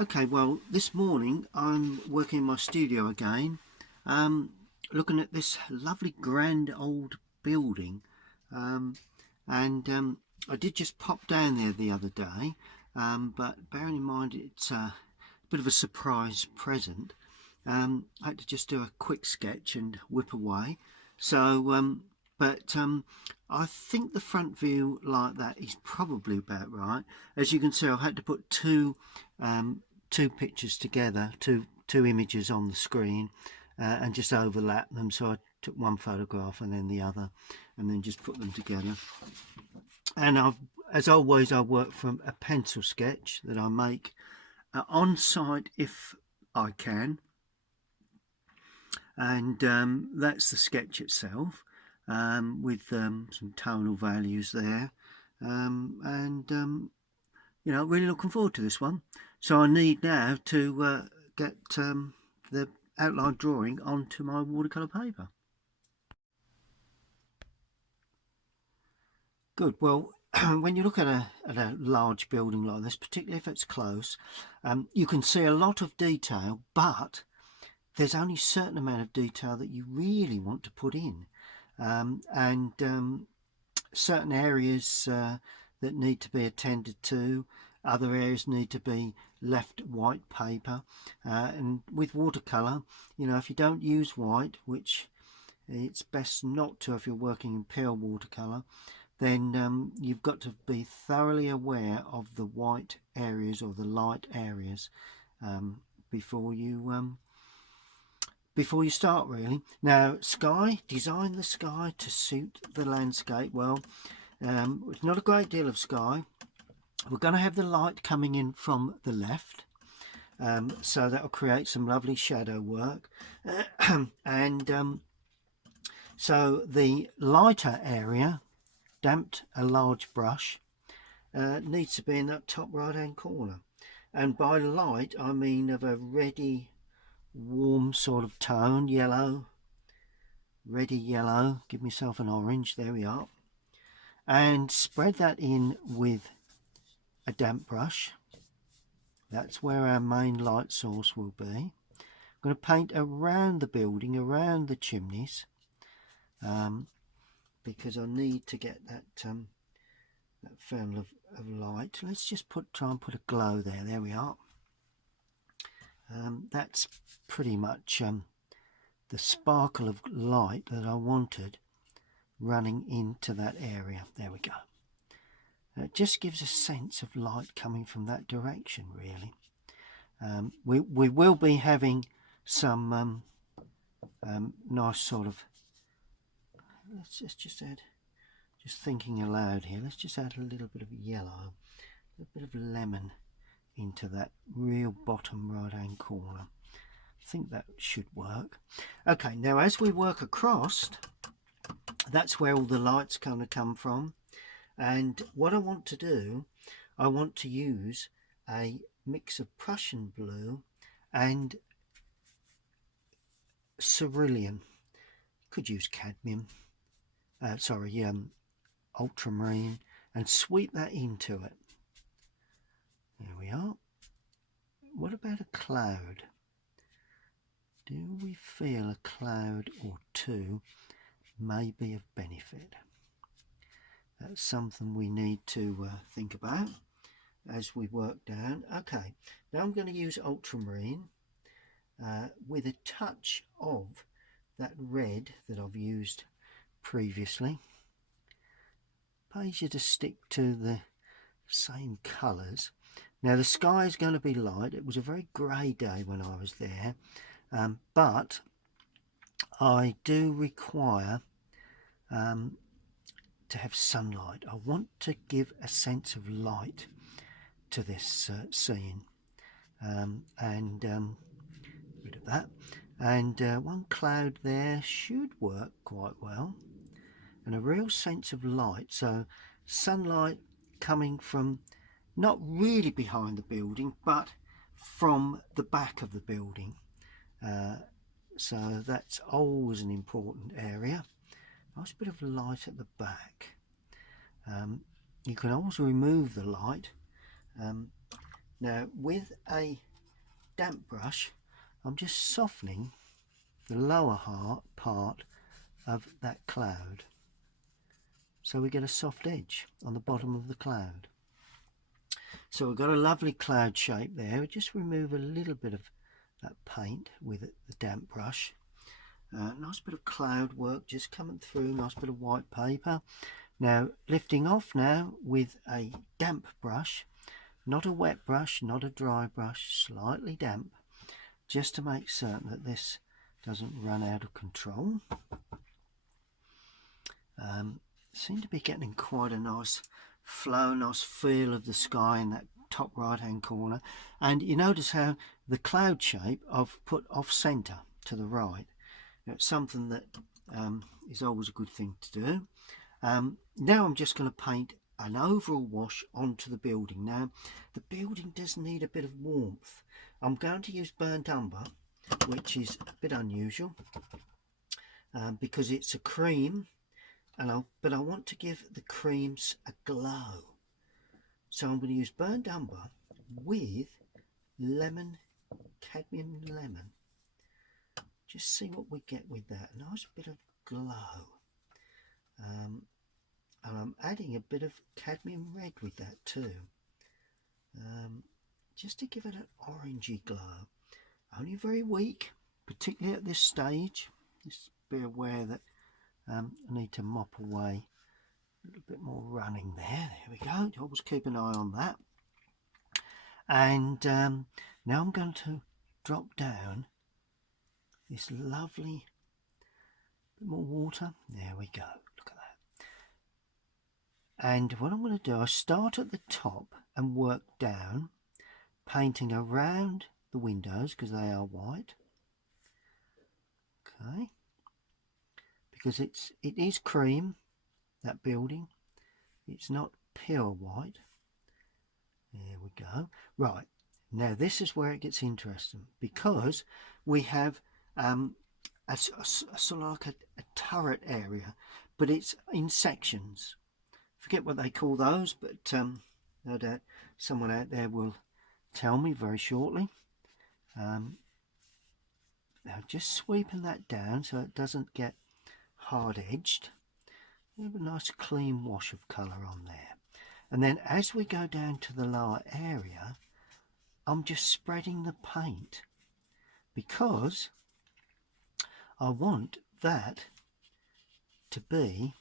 Okay, well, this morning I'm working in my studio again, looking at this lovely grand old building, um, and I did just pop down there the other day, but bearing in mind it's a bit of a surprise present, I had to just do a quick sketch and whip away. So, I think the front view like that is probably about right. As you can see, I've had to put two pictures together, two images on the screen, and just overlap them. So I took one photograph and then the other, and then just put them together. And as always, I work from a pencil sketch that I make on site if I can, and that's the sketch itself, with some tonal values there, and you know, really looking forward to this one. So I need now to get the outline drawing onto my watercolour paper. Good. Well, when you look at a large building like this, particularly if it's close, you can see a lot of detail, but there's only a certain amount of detail that you really want to put in, and certain areas that need to be attended to, other areas need to be left white paper, and with watercolour, you know, if you don't use white, which it's best not to if you're working in pale watercolour, then you've got to be thoroughly aware of the white areas or the light areas before you start, really. Now, sky, design the sky to suit the landscape. Well, it's not a great deal of sky. We're going to have the light coming in from the left, so that will create some lovely shadow work. And so the lighter area, damped a large brush, needs to be in that top right hand corner. And by light I mean of a reddy warm sort of tone, yellow, reddy yellow. Give myself an orange, there we are, and spread that in with a damp brush. That's where our main light source will be. I'm going to paint around the building, around the chimneys, because I need to get that funnel of light. Let's just try and put a glow there. There we are. That's pretty much the sparkle of light that I wanted running into that area. There we go. It just gives a sense of light coming from that direction, really. We will be having some nice sort of, let's just add, just thinking aloud here, let's just add a little bit of yellow, a little bit of lemon into that real bottom right hand corner. I think that should work. Okay, now as we work across, that's where all the light's going to come from. And what I want to do, I want to use a mix of Prussian blue and cerulean. Could use cadmium, ultramarine, and sweep that into it. There we are. What about a cloud? Do we feel a cloud or two may be of benefit? That's something we need to think about as we work down. Okay, now I'm going to use ultramarine with a touch of that red that I've used previously. Pays you to stick to the same colours. Now the sky is going to be light. It was a very grey day when I was there, but I do require to have sunlight. I want to give a sense of light to this scene, and rid of that, and one cloud there should work quite well, and a real sense of light. So sunlight coming from not really behind the building but from the back of the building, so that's always an important area. Nice bit of light at the back. You can always remove the light. Now with a damp brush, I'm just softening the lower part of that cloud, so we get a soft edge on the bottom of the cloud. So we've got a lovely cloud shape there. Just remove a little bit of that paint with the damp brush. Nice bit of cloud work just coming through, nice bit of white paper. Now lifting off now with a damp brush, not a wet brush, not a dry brush, slightly damp, just to make certain that this doesn't run out of control. Seem to be getting quite a nice flow, nice feel of the sky in that top right hand corner. And you notice how the cloud shape I've put off center to the right. It's something that is always a good thing to do. Now I'm just going to paint an overall wash onto the building. Now the building does need a bit of warmth. I'm going to use burnt umber, which is a bit unusual because it's a cream, but I want to give the creams a glow. So I'm going to use burnt umber with lemon, cadmium lemon. Just see what we get with that. A nice bit of glow. And I'm adding a bit of cadmium red with that too. Just to give it an orangey glow. Only very weak, particularly at this stage. Just be aware that I need to mop away a little bit more running there. There we go. Always keep an eye on that. And now I'm going to drop down this lovely bit more water. There we go. Look at that. And what I'm going to do, I start at the top and work down, painting around the windows because they are white. Okay. Because it is cream, that building. It's not pure white. There we go. Right. Now this is where it gets interesting, because we have sort of like a turret area, but it's in sections. Forget what they call those, but no doubt someone out there will tell me very shortly. Now just sweeping that down so it doesn't get hard edged. We have a nice clean wash of colour on there. And then as we go down to the lower area, I'm just spreading the paint because I want that to be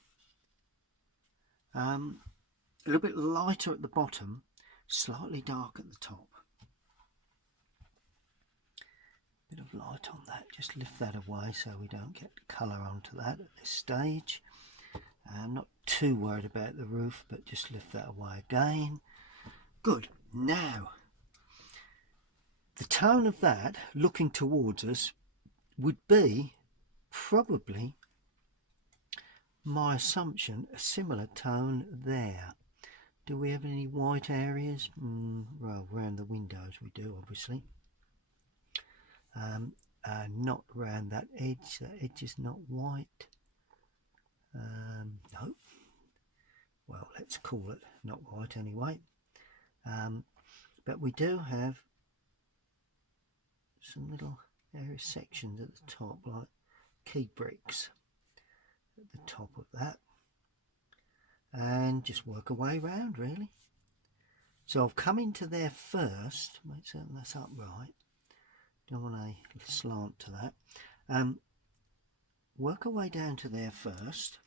a little bit lighter at the bottom, slightly dark at the top. Bit of light on that, just lift that away so we don't get colour onto that at this stage. I'm not too worried about the roof, but just lift that away again. Good. Now the tone of that looking towards us would be probably, my assumption, a similar tone there. Do we have any white areas? Well, around the windows we do, obviously. Not around that edge. That edge is not white. No. Well, let's call it not white anyway. But we do have some little area sections at the top, like key bricks at the top of that, and just work our way around really. So I've come into there first, make certain that's upright, don't want a slant to that. Work our way down to there first.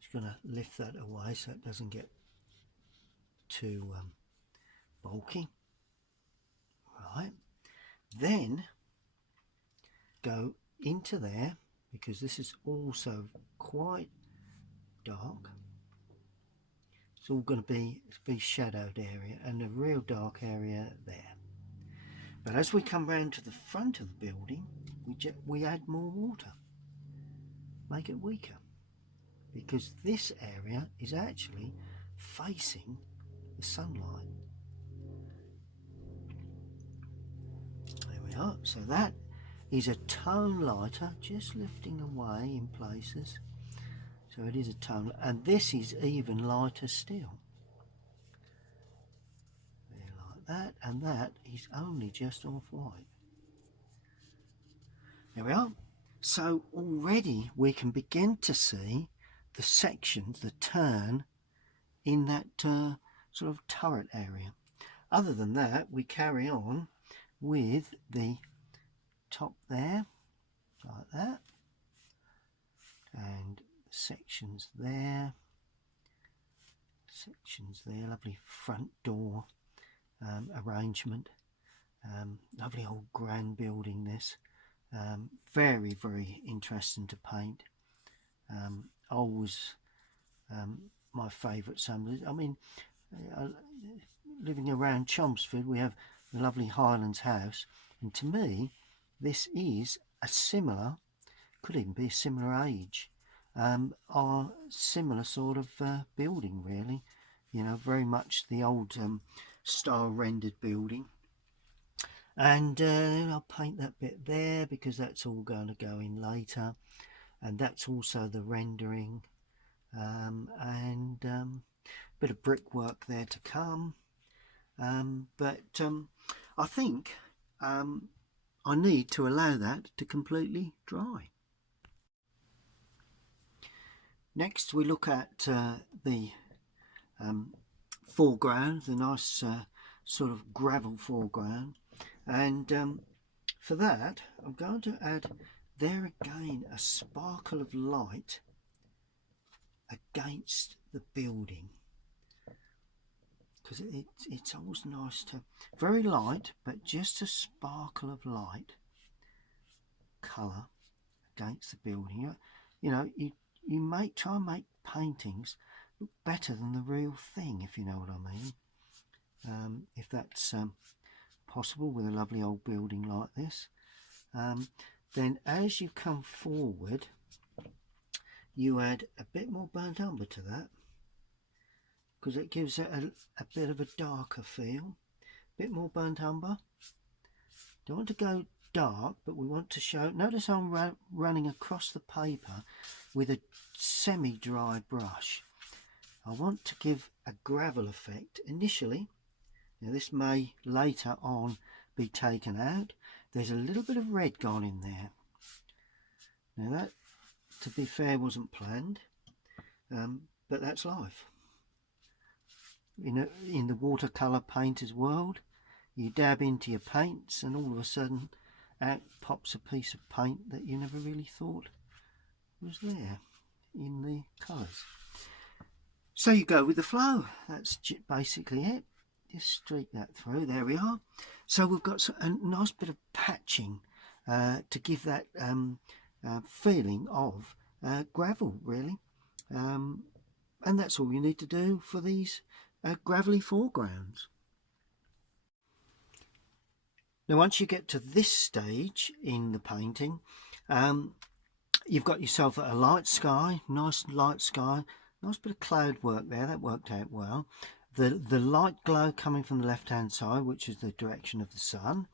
Just going to lift that away so it doesn't get too bulky. Right, then go into there, because this is also quite dark. It's all going to be shadowed area and a real dark area there. But as we come round to the front of the building, we add more water, make it weaker, because this area is actually facing the sunlight. There we are. So that is a tone lighter, just lifting away in places. So it is a tone, and this is even lighter still. There, like that, and that is only just off white. There we are. So already we can begin to see the sections, the turn in that sort of turret area. Other than that, we carry on with the top there, like that, and sections there, lovely front door arrangement. Lovely old grand building this. Very, very interesting to paint. Always my favourite summer. I mean, living around Chelmsford, we have the lovely Highlands House, and to me, this is a similar, could even be a similar age, or similar sort of building, really. You know, very much the old style rendered building. And I'll paint that bit there because that's all going to go in later, and that's also the rendering, and bit of brickwork there to come. But I think I need to allow that to completely dry. Next we look at the foreground, the nice sort of gravel foreground, and for that I'm going to add there again a sparkle of light against the building, because it's always nice to, very light, but just a sparkle of light colour against the building. You know, you try and make paintings look better than the real thing, if you know what I mean. If that's possible with a lovely old building like this. Then as you come forward, you add a bit more burnt umber to that, because it gives it a bit of a darker feel. A bit more burnt umber. Don't want to go dark, but we want to show, notice I'm running across the paper with a semi-dry brush. I want to give a gravel effect initially. Now this may later on be taken out. There's a little bit of red gone in there. Now that, to be fair, wasn't planned, but that's life. In the watercolour painter's world, you dab into your paints and all of a sudden out pops a piece of paint that you never really thought was there in the colours. So you go with the flow. That's basically it. Just streak that through. There we are. So we've got a nice bit of patching to give that feeling of gravel, really. And that's all you need to do for these gravelly foregrounds. Now once you get to this stage in the painting, you've got yourself a light sky, nice light sky, nice bit of cloud work there, that worked out well. The light glow coming from the left hand side, which is the direction of the sun.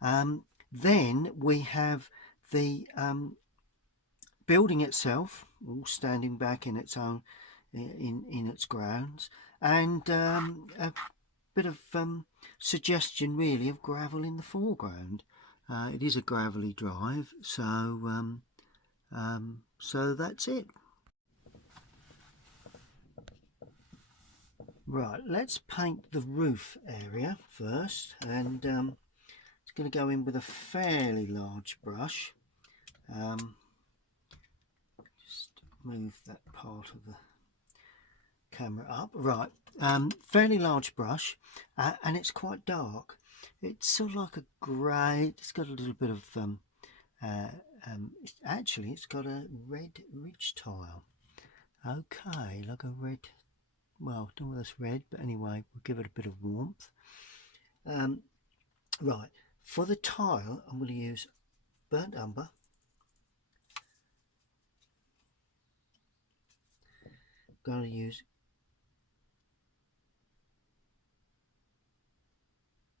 Then we have the building itself all standing back in its own in its grounds, and a bit of suggestion really of gravel in the foreground. It is a gravelly drive, so so that's it. Right, let's paint the roof area first, and it's going to go in with a fairly large brush. Just move that part of the camera up. Right, fairly large brush, and it's quite dark. It's sort of like a grey. It's got a little bit of actually it's got a red ridge tile. Okay, like a red, well, I don't know whether it's red, but anyway, we'll give it a bit of warmth. Right, for the tile I'm going to use burnt umber, I'm going to use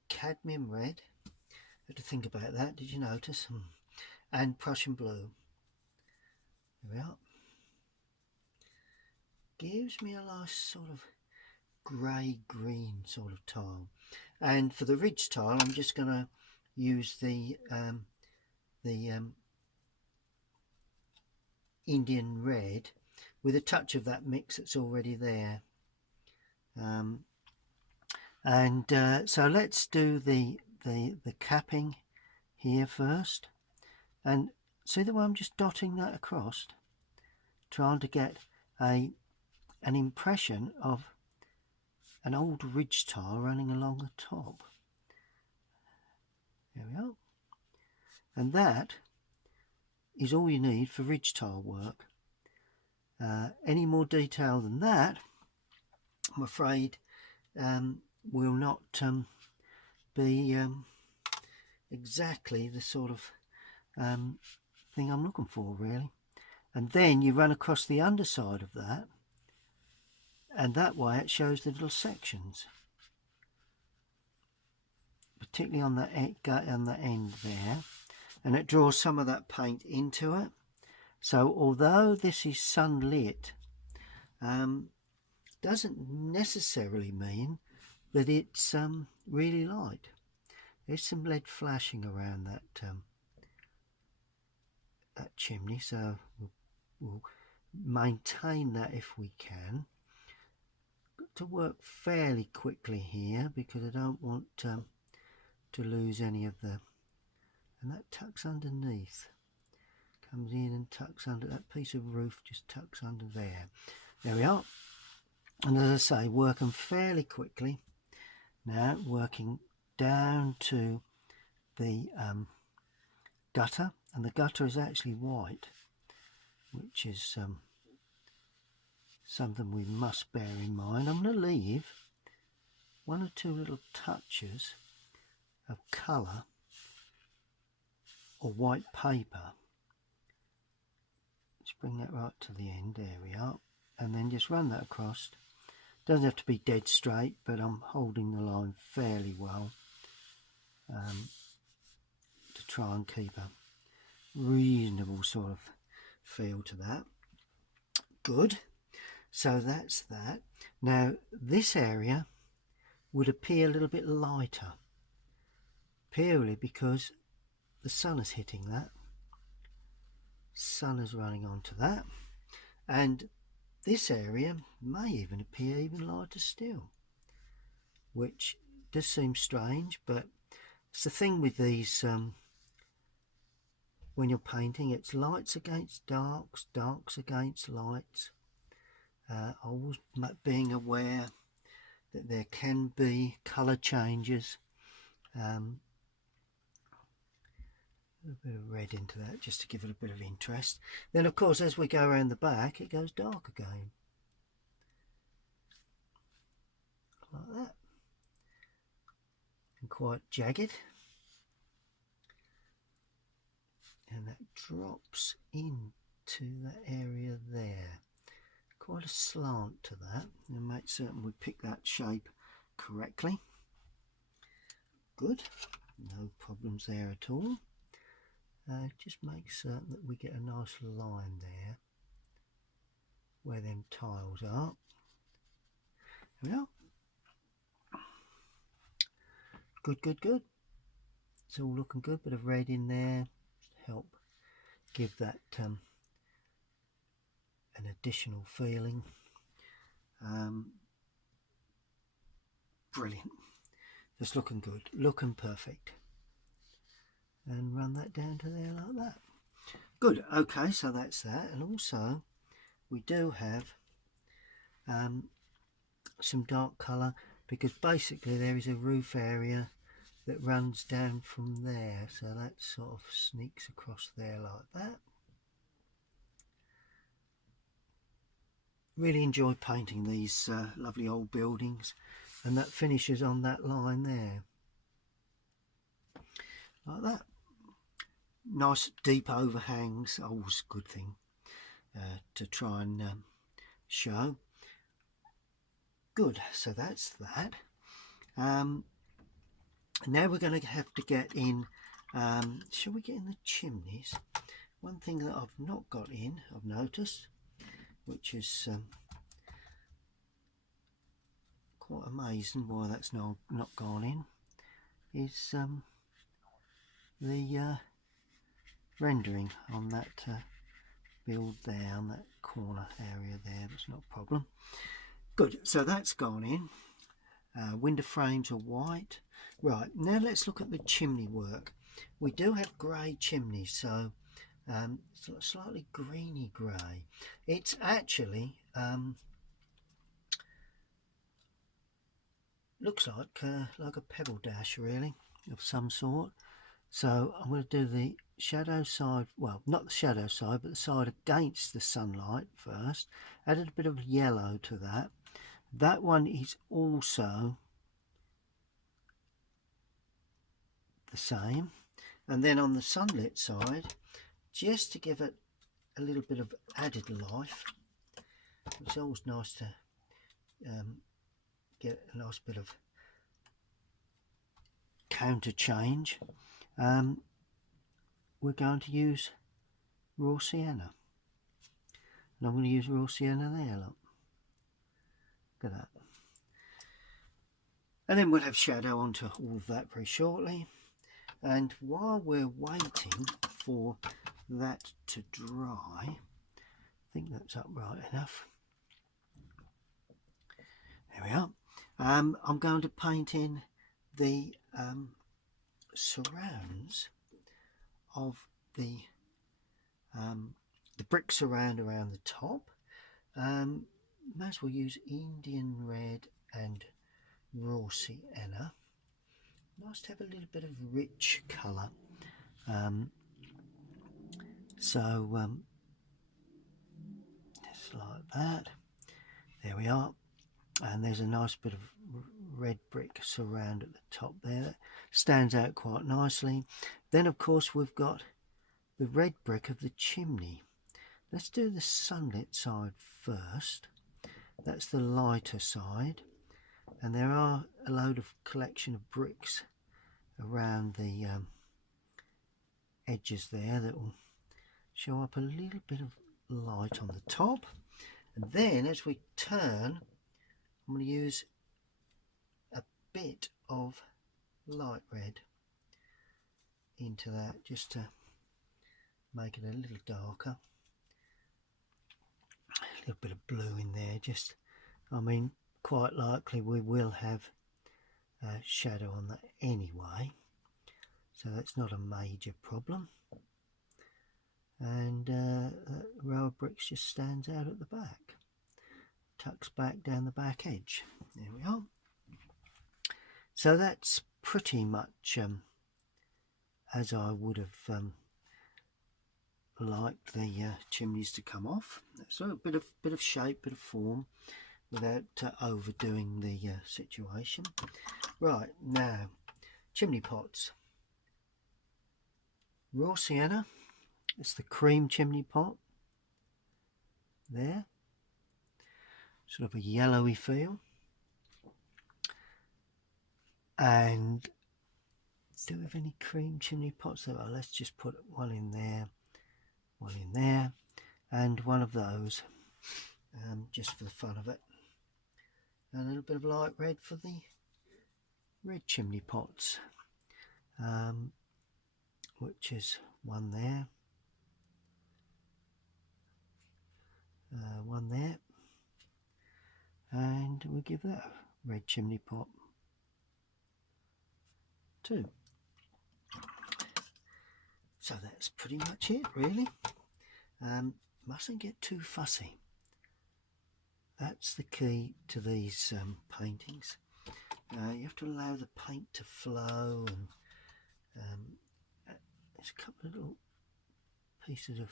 cadmium red. I had to think about that, did you notice? And Prussian blue. There we are. Gives me a nice sort of grey green sort of tile. And for the ridge tile, I'm just going to use the Indian red with a touch of that mix that's already there. So let's do the capping here first, and see the way I'm just dotting that across, trying to get an impression of an old ridge tile running along the top. There we are. And that is all you need for ridge tile work. Any more detail than that, I'm afraid, will not be exactly the sort of thing I'm looking for, really. And then you run across the underside of that, and that way it shows the little sections, particularly on the end there, and it draws some of that paint into it. So although this is sunlit, doesn't necessarily mean that it's really light. There's some lead flashing around that chimney, so we'll maintain that if we can. Got to work fairly quickly here because I don't want to lose any of the, and that tucks underneath, comes in and tucks under, that piece of roof just tucks under there. There we are. And as I say, working fairly quickly now, working down to the gutter, and the gutter is actually white, which is something we must bear in mind. I'm going to leave one or two little touches of colour or white paper. Let's bring that right to the end, there we are, and then just run that across. Doesn't have to be dead straight, but I'm holding the line fairly well to try and keep a reasonable sort of feel to that. Good. So that's that. Now this area would appear a little bit lighter, purely because the sun is hitting that. Sun is running onto that, and this area may even appear even lighter still, which does seem strange, but it's the thing with these when you're painting, it's lights against darks, darks against lights. Always being aware that there can be colour changes. A bit of red into that just to give it a bit of interest. Then of course as we go around the back it goes dark again, like that, and quite jagged, and that drops into that area there. Quite a slant to that, and make certain we pick that shape correctly. Good, no problems there at all. Just make certain that we get a nice line there where them tiles are. There we are. Good, good, good. It's all looking good. Bit of red in there, help give that an additional feeling. Brilliant. Just looking good, looking perfect. And run that down to there like that. Good. Okay, so that's that. And also we do have some dark colour, because basically there is a roof area that runs down from there, so that sort of sneaks across there like that. Really enjoy painting these lovely old buildings, and that finishes on that line there like that. Nice deep overhangs, always a good thing to try and show. Good, so that's that. Now we're going to have to get in, shall we get in the chimneys? One thing that I've not got in, I've noticed, which is quite amazing why that's not gone in is the rendering on that build there, on that corner area there. That's not a problem. Good, so that's gone in. Window frames are white. Right, now let's look at the chimney work. We do have grey chimneys, so slightly greeny grey. It's actually looks like a pebble dash really, of some sort. So I'm going to do the shadow side, well, not the shadow side, but the side against the sunlight first. Added a bit of yellow to that. That one is also the same. And then on the sunlit side, just to give it a little bit of added life, it's always nice to get a nice bit of counter change. We're going to use raw sienna, and I'm going to use raw sienna there, look at that. And then we'll have shadow onto all of that very shortly. And while we're waiting for that to dry, I think that's upright enough. There we are. I'm going to paint in the surrounds of the brick surround around the top. Might as well use Indian red and raw sienna. Nice to have a little bit of rich colour. Just like that. There we are. And there's a nice bit of red brick surround at the top there. That stands out quite nicely. Then of course we've got the red brick of the chimney. Let's do the sunlit side first. That's the lighter side. And there are a load of collection of bricks around the edges there that will show up a little bit of light on the top. And then as we turn, I'm going to use a bit of light red into that just to make it a little darker. A little bit of blue in there, just, I mean, quite likely we will have shadow on that anyway, so that's not a major problem. And that row of bricks just stands out at the back, tucks back down the back edge. There we are. So that's pretty much as I would have liked the chimneys to come off. So a bit of shape, bit of form, without overdoing the situation. Right, now chimney pots. Raw sienna, it's the cream chimney pot there, sort of a yellowy feel. And do we have any cream chimney pots? So let's just put one in there, and one of those, just for the fun of it. And a little bit of light red for the red chimney pots, which is one there, one there, and we'll give that a red chimney pot too. So that's pretty much it really. Mustn't get too fussy. That's the key to these paintings. You have to allow the paint to flow, and there's a couple of little pieces of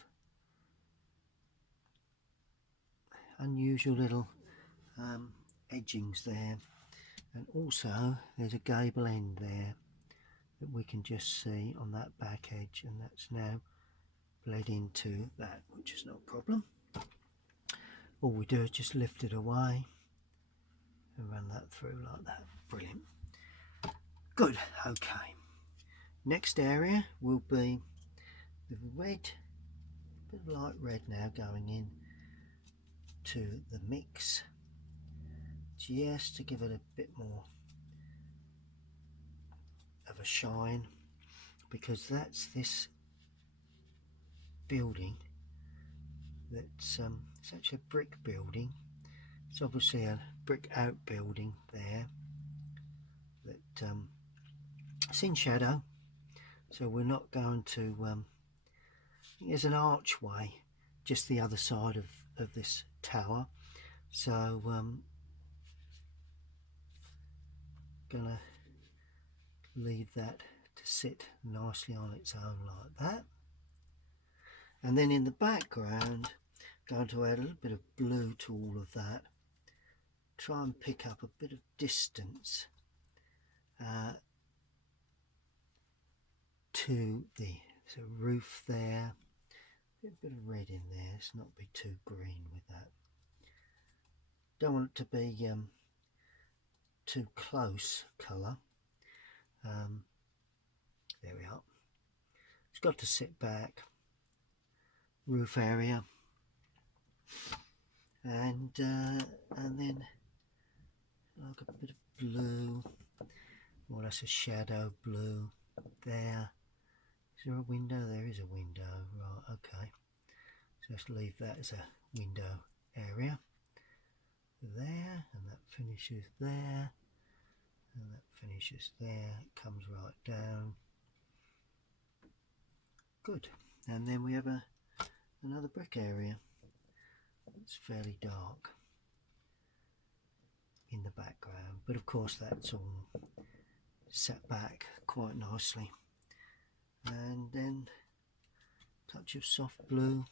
unusual little edgings there, and also there's a gable end there that we can just see on that back edge, and that's now bled into that, which is no problem. All we do is just lift it away and run that through like that. Brilliant. Good. Okay, next area will be the red, a bit of light red now going in to the mix just to give it a bit more of a shine, because that's this building that's it's actually a brick building. It's obviously a brick outbuilding there that it's in shadow, so we're not going to there's an archway just the other side of this tower, so gonna leave that to sit nicely on its own like that. And then in the background, going to add a little bit of blue to all of that, try and pick up a bit of distance to the roof there. A bit of red in there, let's not be too green with that. Don't want it to be too close colour. There we are. It's got to sit back. Roof area, and then like a bit of blue. Well, that's a shadow blue there. Is there a window? There is a window, right? Okay, so let's leave that as a window area there, and that finishes there, and that finishes there. It comes right down. Good. And then we have another brick area. It's fairly dark in the background, but of course that's all set back quite nicely. And then a touch of soft blue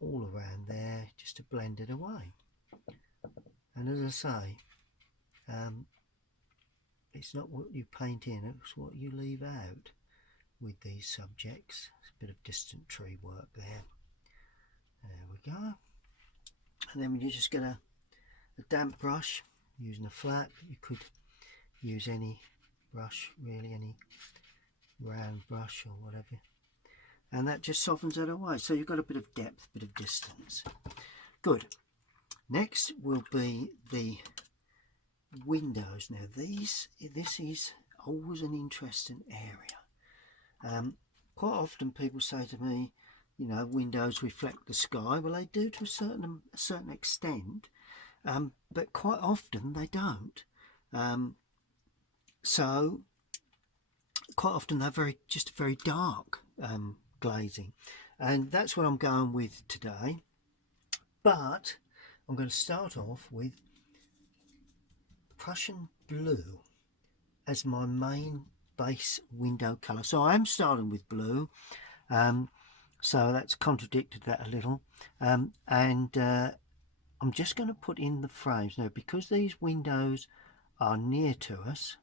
all around there just to blend it away. And as I say, it's not what you paint in, it's what you leave out with these subjects. There's a bit of distant tree work there. There we go. And then you just get a damp brush using a flat. You could use any brush, really, any round brush or whatever, and that just softens it away, so you've got a bit of depth, a bit of distance. Good. Next will be the windows. Now this is always an interesting area. Quite often people say to me, you know, windows reflect the sky. Well, they do to a certain extent, but quite often they don't. So quite often they're just very dark glazing, and that's what I'm going with today. But I'm going to start off with Prussian blue as my main base window colour. So I'm starting with blue, so that's contradicted that a little, and I'm just going to put in the frames now, because these windows are near to us.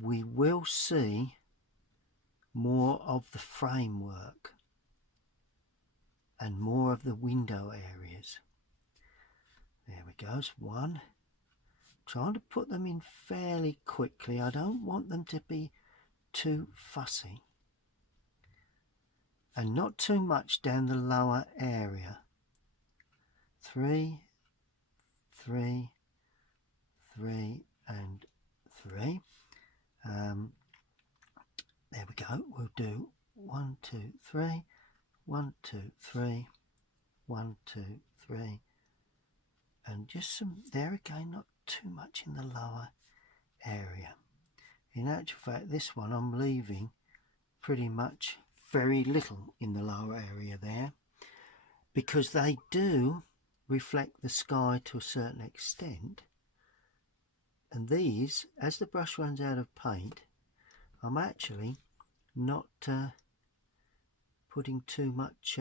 We will see more of the framework and more of the window areas. There we go. One. Trying to put them in fairly quickly. I don't want them to be too fussy, and not too much down the lower area. 3, 3, 3 and 3. There we go. We'll do 1, 2, 3, 1, 2, 3, 1, 2, 3, and just some there again, not too much in the lower area. In actual fact, this one I'm leaving pretty much very little in the lower area there, because they do reflect the sky to a certain extent. And these, as the brush runs out of paint, I'm actually not putting too much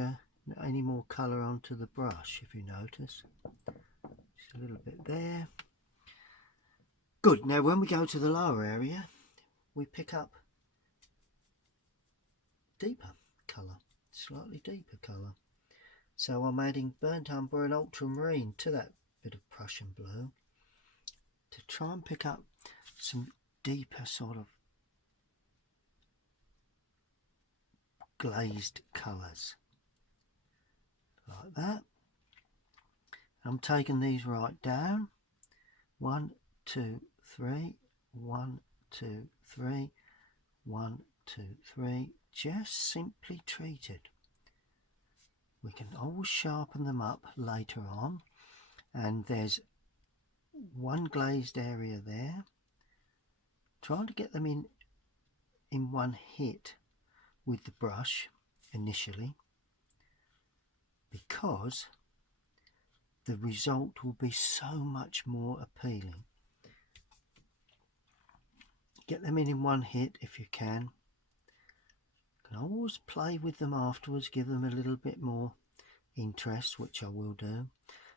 any more colour onto the brush, if you notice. Just a little bit there. Good. Now when we go to the lower area, we pick up deeper colour, slightly deeper colour. So I'm adding burnt umber and ultramarine to that bit of Prussian blue to try and pick up some deeper sort of glazed colours like that. I'm taking these right down. 1, 2, 3, 1, 2, 3, 1, 2, 3, just simply treated. We can always sharpen them up later on, and there's one glazed area there. Trying to get them in one hit with the brush initially, because the result will be so much more appealing. Get them in one hit if you can. You can always play with them afterwards, give them a little bit more interest, which I will do.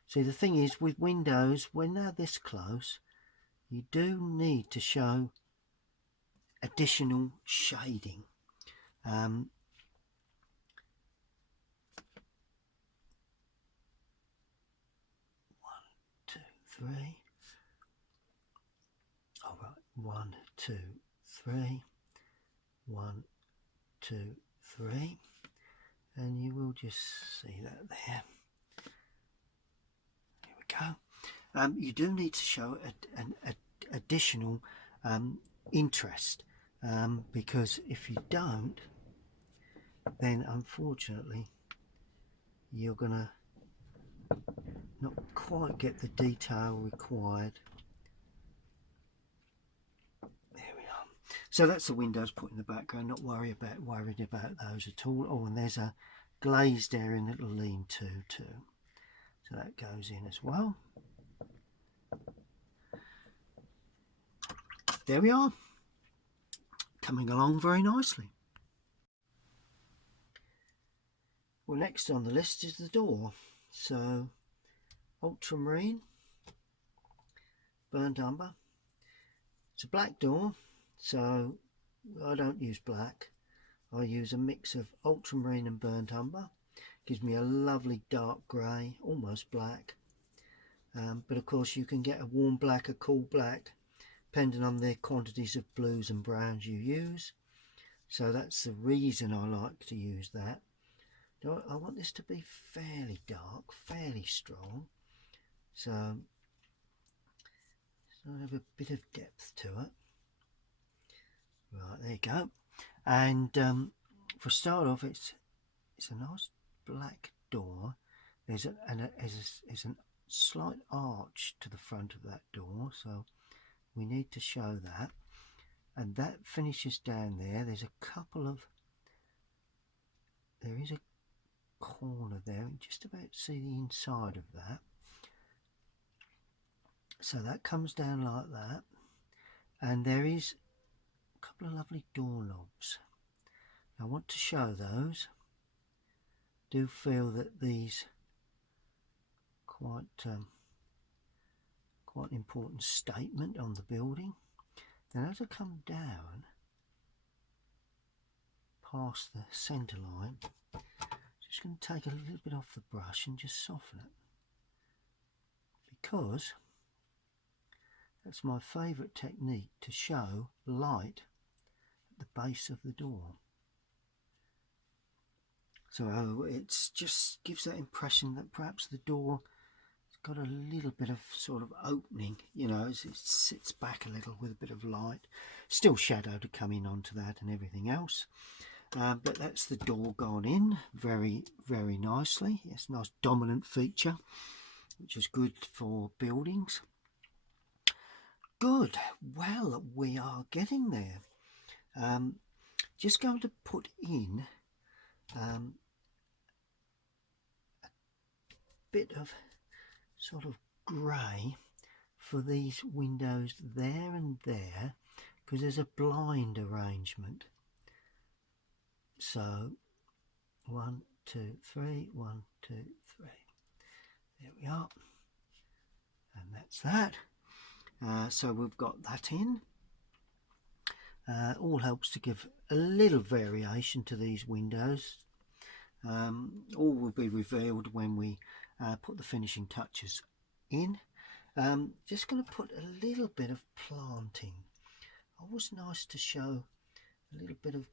See, the thing is with windows, when they're this close, you do need to show additional shading. 1, 2, 3. All right, 1, 2, 3, 1, 2, 3, and you will just see that there. There we go. You do need to show an additional interest, because if you don't, then unfortunately you're gonna not quite get the detail required. There we are. So that's the windows put in the background. Not worried about those at all. Oh, and there's a glazed area and it'll lean to too. So that goes in as well. There we are. Coming along very nicely. Well, next on the list is the door. So ultramarine, burnt umber. It's a black door, so I don't use black. I use a mix of ultramarine and burnt umber. Gives me a lovely dark grey, almost black. But of course you can get a warm black, a cool black, depending on the quantities of blues and browns you use. So that's the reason I like to use that. I want this to be fairly dark, fairly strong, so I have a bit of depth to it. Right, there you go. And for a start off, it's a nice black door. There's a slight arch to the front of that door, so we need to show that. And that finishes down there. There is a corner there. You can just about see the inside of that. So that comes down like that, and there is a couple of lovely doorknobs. I want to show those. Do feel that these quite important statement on the building. Then as I come down past the centre line, just going to take a little bit off the brush and just soften it, because that's my favourite technique to show light at the base of the door. So it just gives that impression that perhaps the door has got a little bit of sort of opening, you know, as it sits back a little with a bit of light. Still shadow to come in onto that and everything else. But that's the door gone in very, very nicely. It's a nice dominant feature, which is good for buildings. Good. Well, we are getting there. Just going to put in a bit of sort of grey for these windows there and there, because there's a blind arrangement. So 1, 2, 3, 1, 2, 3. There we are, and that's that. So we've got that in. All helps to give a little variation to these windows. All will be revealed when we put the finishing touches in. Just going to put a little bit of planting. Always nice to show a little bit of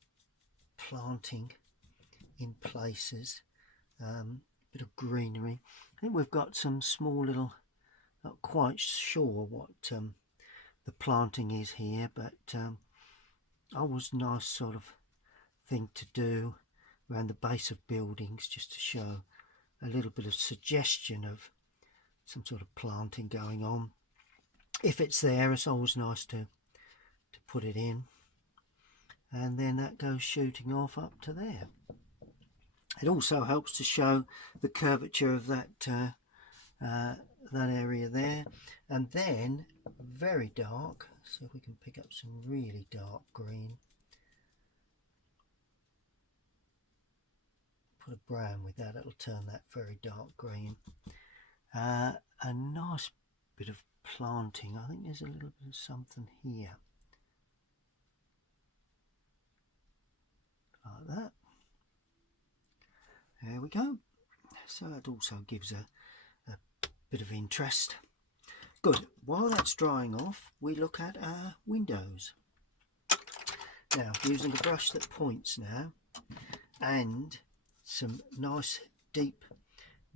planting in places, bit of greenery. I think we've got some small little, not quite sure what the planting is here, but always nice sort of thing to do around the base of buildings, just to show a little bit of suggestion of some sort of planting going on. If it's there, it's always nice to put it in, and then that goes shooting off up to there. It also helps to show the curvature of that that area there. And then very dark, so if we can pick up some really dark green, put a brown with that, it'll turn that very dark green. A nice bit of planting. I think there's a little bit of something here, like that. There we go. So that also gives a bit of interest. Good. While that's drying off, we look at our windows. Now, using a brush that points now, and some nice deep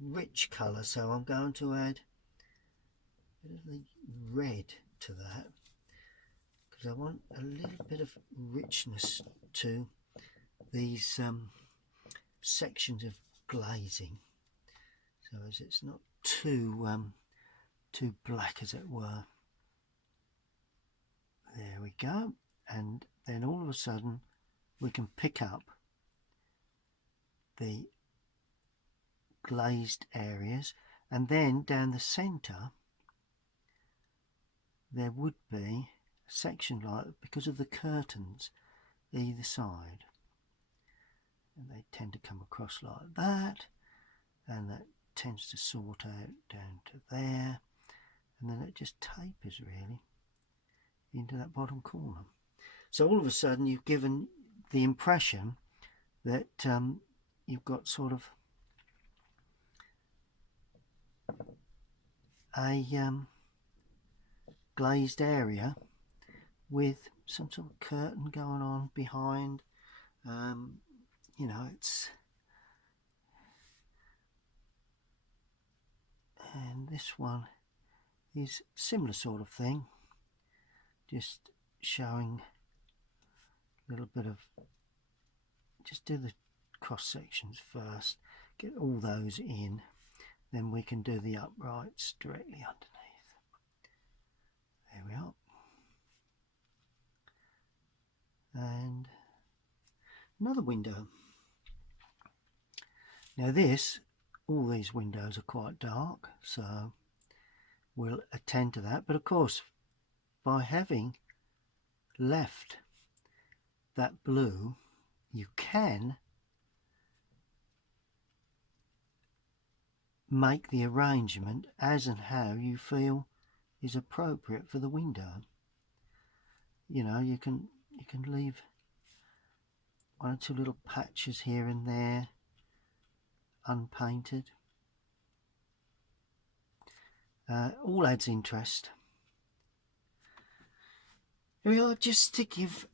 rich colour, so I'm going to add a bit of the red to that, because I want a little bit of richness to these sections of glazing, so as it's not too black, as it were. There we go. And then all of a sudden we can pick up the glazed areas, and then down the centre there would be a section like, because of the curtains either side, and they tend to come across like that, and that tends to sort out down to there, and then it just tapers really into that bottom corner. So all of a sudden you've given the impression that you've got sort of a glazed area with some sort of curtain going on behind. You know, it's, and this one is similar sort of thing, just showing a little bit of, just do the cross sections first, get all those in, then we can do the uprights directly underneath. There we are. And another window. Now this, all these windows are quite dark, so we'll attend to that. But of course, by having left that blue, you can make the arrangement as and how you feel is appropriate for the window. You know, you can leave one or two little patches here and there unpainted. All adds interest. Here we are, just to give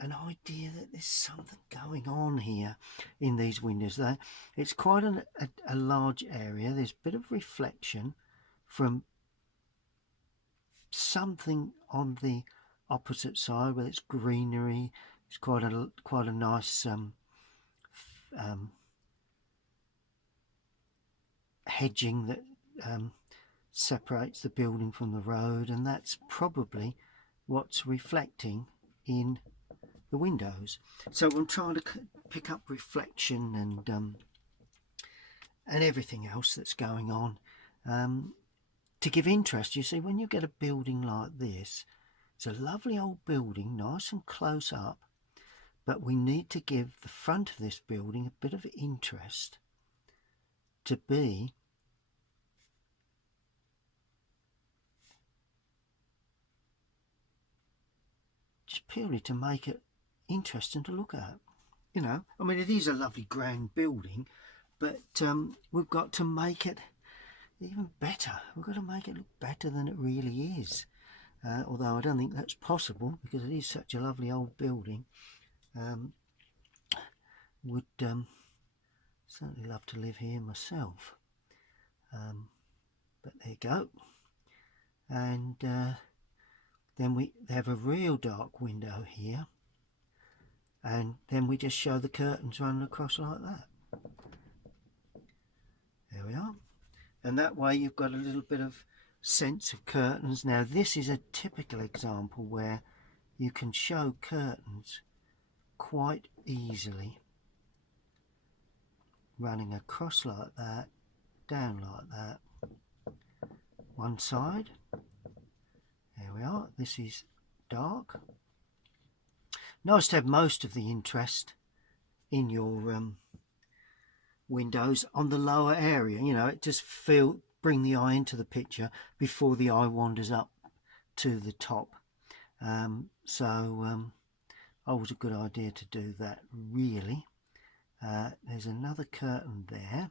an idea that there's something going on here in these windows. There, it's quite a large area. There's a bit of reflection from something on the opposite side where it's greenery. It's quite a nice hedging that separates the building from the road, and that's probably what's reflecting in the windows. So I'm trying to pick up reflection and everything else that's going on to give interest. You see, when you get a building like this, it's a lovely old building, nice and close up, but we need to give the front of this building a bit of interest to be just purely to make it interesting to look at. You know, I mean, it is a lovely grand building, but we've got to make it even better. We've got to make it look better than it really is. Although I don't think that's possible, because it is such a lovely old building. Would Certainly love to live here myself. But there you go. And then we have a real dark window here, and then we just show the curtains running across like that. There we are. And that way you've got a little bit of sense of curtains. Now this is a typical example where you can show curtains quite easily running across like that, down like that. One side, there we are. This is dark. Nice to have most of the interest in your windows on the lower area. You know, it just bring the eye into the picture before the eye wanders up to the top. Always a good idea to do that, really. There's another curtain there.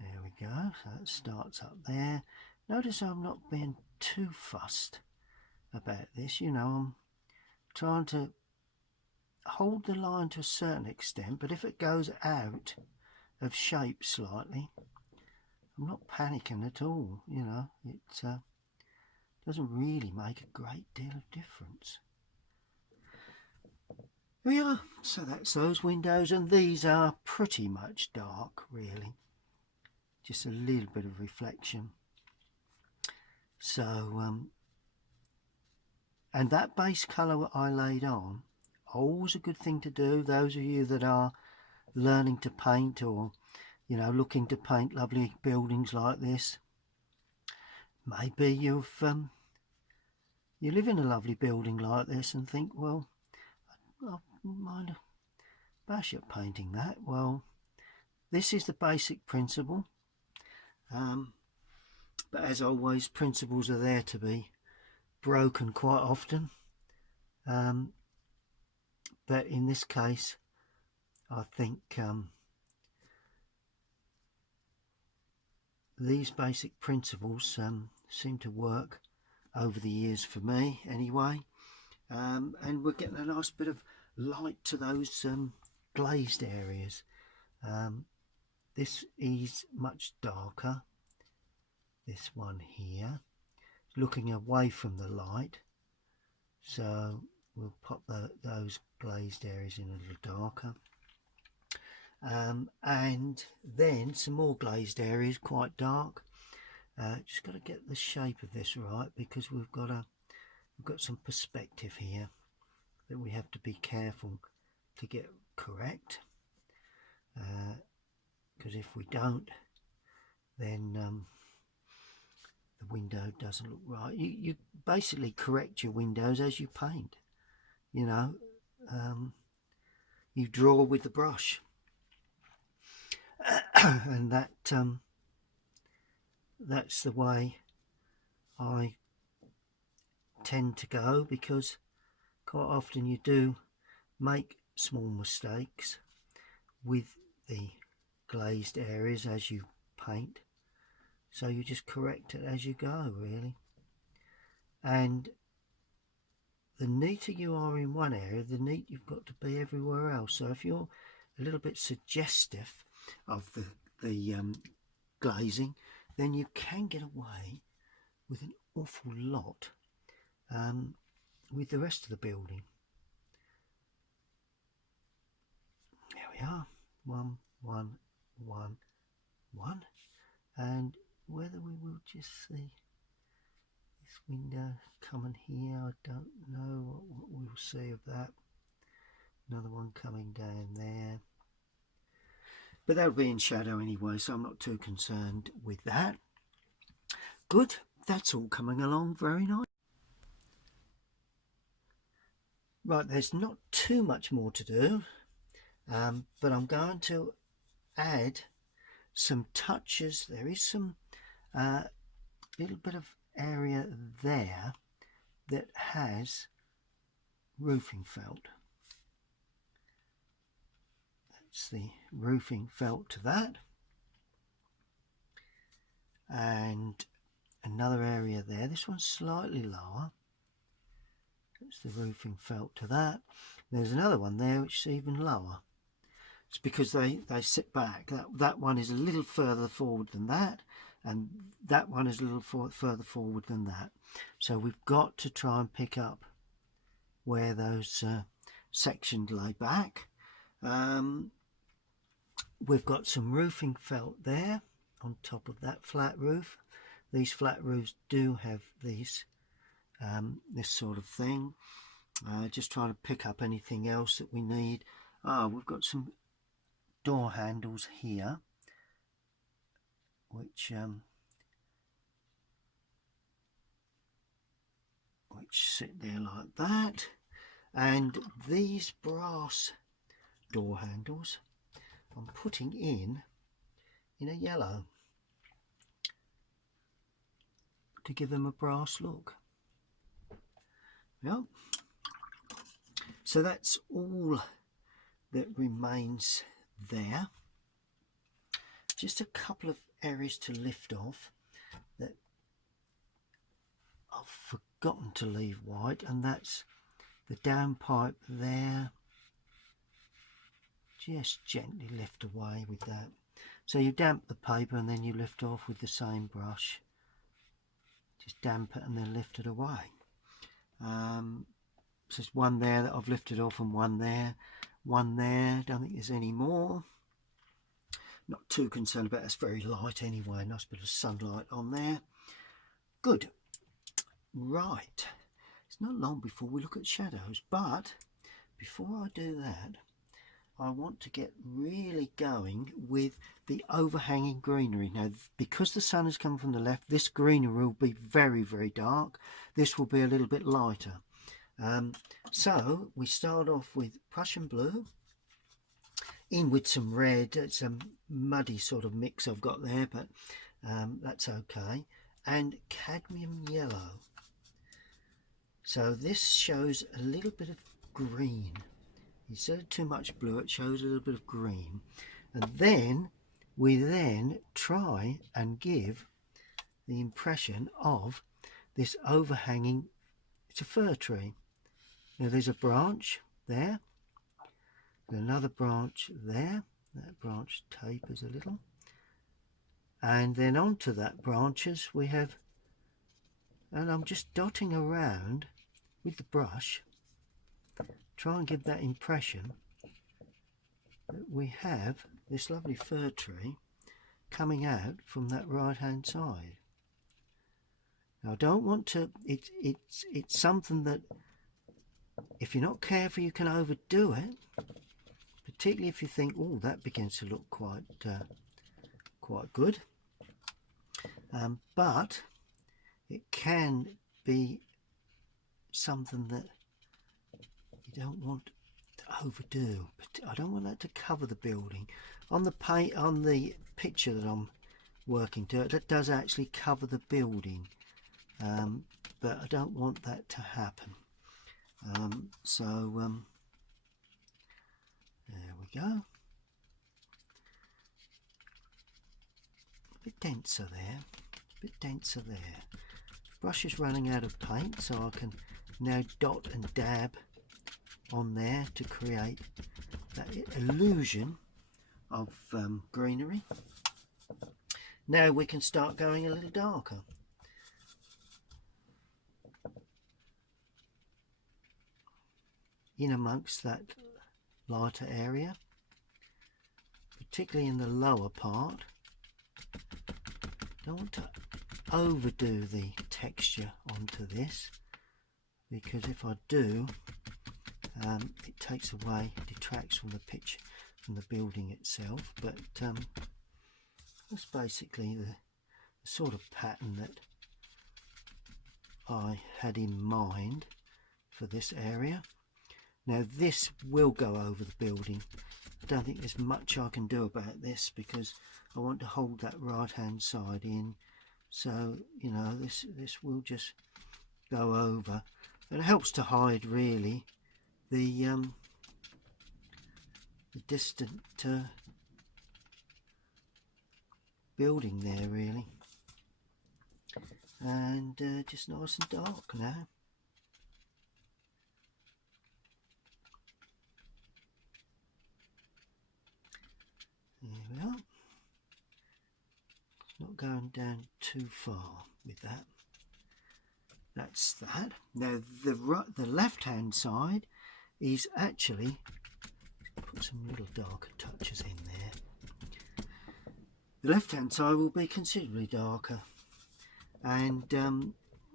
There we go. So it starts up there. Notice I'm not being too fussed about this. You know, I'm trying to hold the line to a certain extent, but if it goes out of shape slightly, I'm not panicking at all. You know, it doesn't really make a great deal of difference. There we are. So that's those windows, and these are pretty much dark, really. Just a little bit of reflection. So, and that base colour I laid on, always a good thing to do. Those of you that are learning to paint, or you know, looking to paint lovely buildings like this, maybe you live in a lovely building like this and think, well, I wouldn't mind a bash at painting that. Well, this is the basic principle, but as always, principles are there to be broken quite often, but in this case I think these basic principles seem to work over the years for me anyway, and we're getting a nice bit of light to those glazed areas. This is much darker, this one here, looking away from the light, so we'll pop those glazed areas in a little darker, and then some more glazed areas quite dark. Just got to get the shape of this right, because we've got some perspective here that we have to be careful to get correct, because if we don't, then the window doesn't look right. You basically correct your windows as you paint. You know, you draw with the brush, and that's the way I tend to go, because quite often you do make small mistakes with the glazed areas as you paint, so you just correct it as you go, really. And the neater you are in one area, the neat you've got to be everywhere else. So if you're a little bit suggestive of the glazing, then you can get away with an awful lot with the rest of the building. There we are, 1, 1, 1, 1, and whether we will just see this window coming here, I don't know what we'll see of that. Another one coming down there, but that'll be in shadow anyway, so I'm not too concerned with that. Good, that's all coming along very nice. Right, there's not too much more to do, but I'm going to add some touches. There is some little bit of area there that has roofing felt. That's the roofing felt to that, and another area there. This one's slightly lower. That's the roofing felt to that. There's another one there which is even lower. It's because they sit back. That one is a little further forward than that, and that one is a little further forward than that. So we've got to try and pick up where those sections lay back. We've got some roofing felt there on top of that flat roof. These flat roofs do have these this sort of thing. Just trying to pick up anything else that we need. We've got some door handles here, which sit there like that, and these brass door handles I'm putting in a yellow to give them a brass look. Yep. So that's all that remains there. Just a couple of areas to lift off that I've forgotten to leave white, and that's the downpipe there. Just gently lift away with that. So you damp the paper and then you lift off with the same brush. Just damp it and then lift it away. So there's one there that I've lifted off, and one there. Don't think there's any more. Not too concerned about it. It's very light anyway. Nice bit of sunlight on there. Good. Right. It's not long before we look at shadows, but before I do that, I want to get really going with the overhanging greenery. Now, because the sun has come from the left, this greenery will be very, very dark. This will be a little bit lighter. So we start off with Prussian blue, in with some red. It's a muddy sort of mix I've got there, but that's okay. And cadmium yellow. So this shows a little bit of green. Instead of too much blue, it shows a little bit of green. And then we try and give the impression of this overhanging. It's a fir tree. Now there's a branch there, and another branch there. That branch tapers a little, and then onto that branches we have, and I'm just dotting around with the brush, try and give that impression that we have this lovely fir tree coming out from that right hand side. Now I don't want to, it's something that if you're not careful you can overdo it, particularly if you think, oh, that begins to look quite good, but it can be something that you don't want to overdo. But I don't want that to cover the building. On the picture that I'm working to, that does actually cover the building, but I don't want that to happen. There we go. A bit denser there. Brush is running out of paint, so I can now dot and dab on there to create that illusion of greenery. Now we can start going a little darker. In amongst that lighter area, particularly in the lower part. Don't want to overdo the texture onto this, because if I do, it takes away, detracts from the picture, from the building itself. But that's basically the sort of pattern that I had in mind for this area. Now this will go over the building. I don't think there's much I can do about this, because I want to hold that right hand side in, so you know this will just go over. And it helps to hide really the distant building there really. And just nice and dark now. There we are. Not going down too far with that. That's that. Now the left hand side is actually, put some little darker touches in there. The left hand side will be considerably darker, and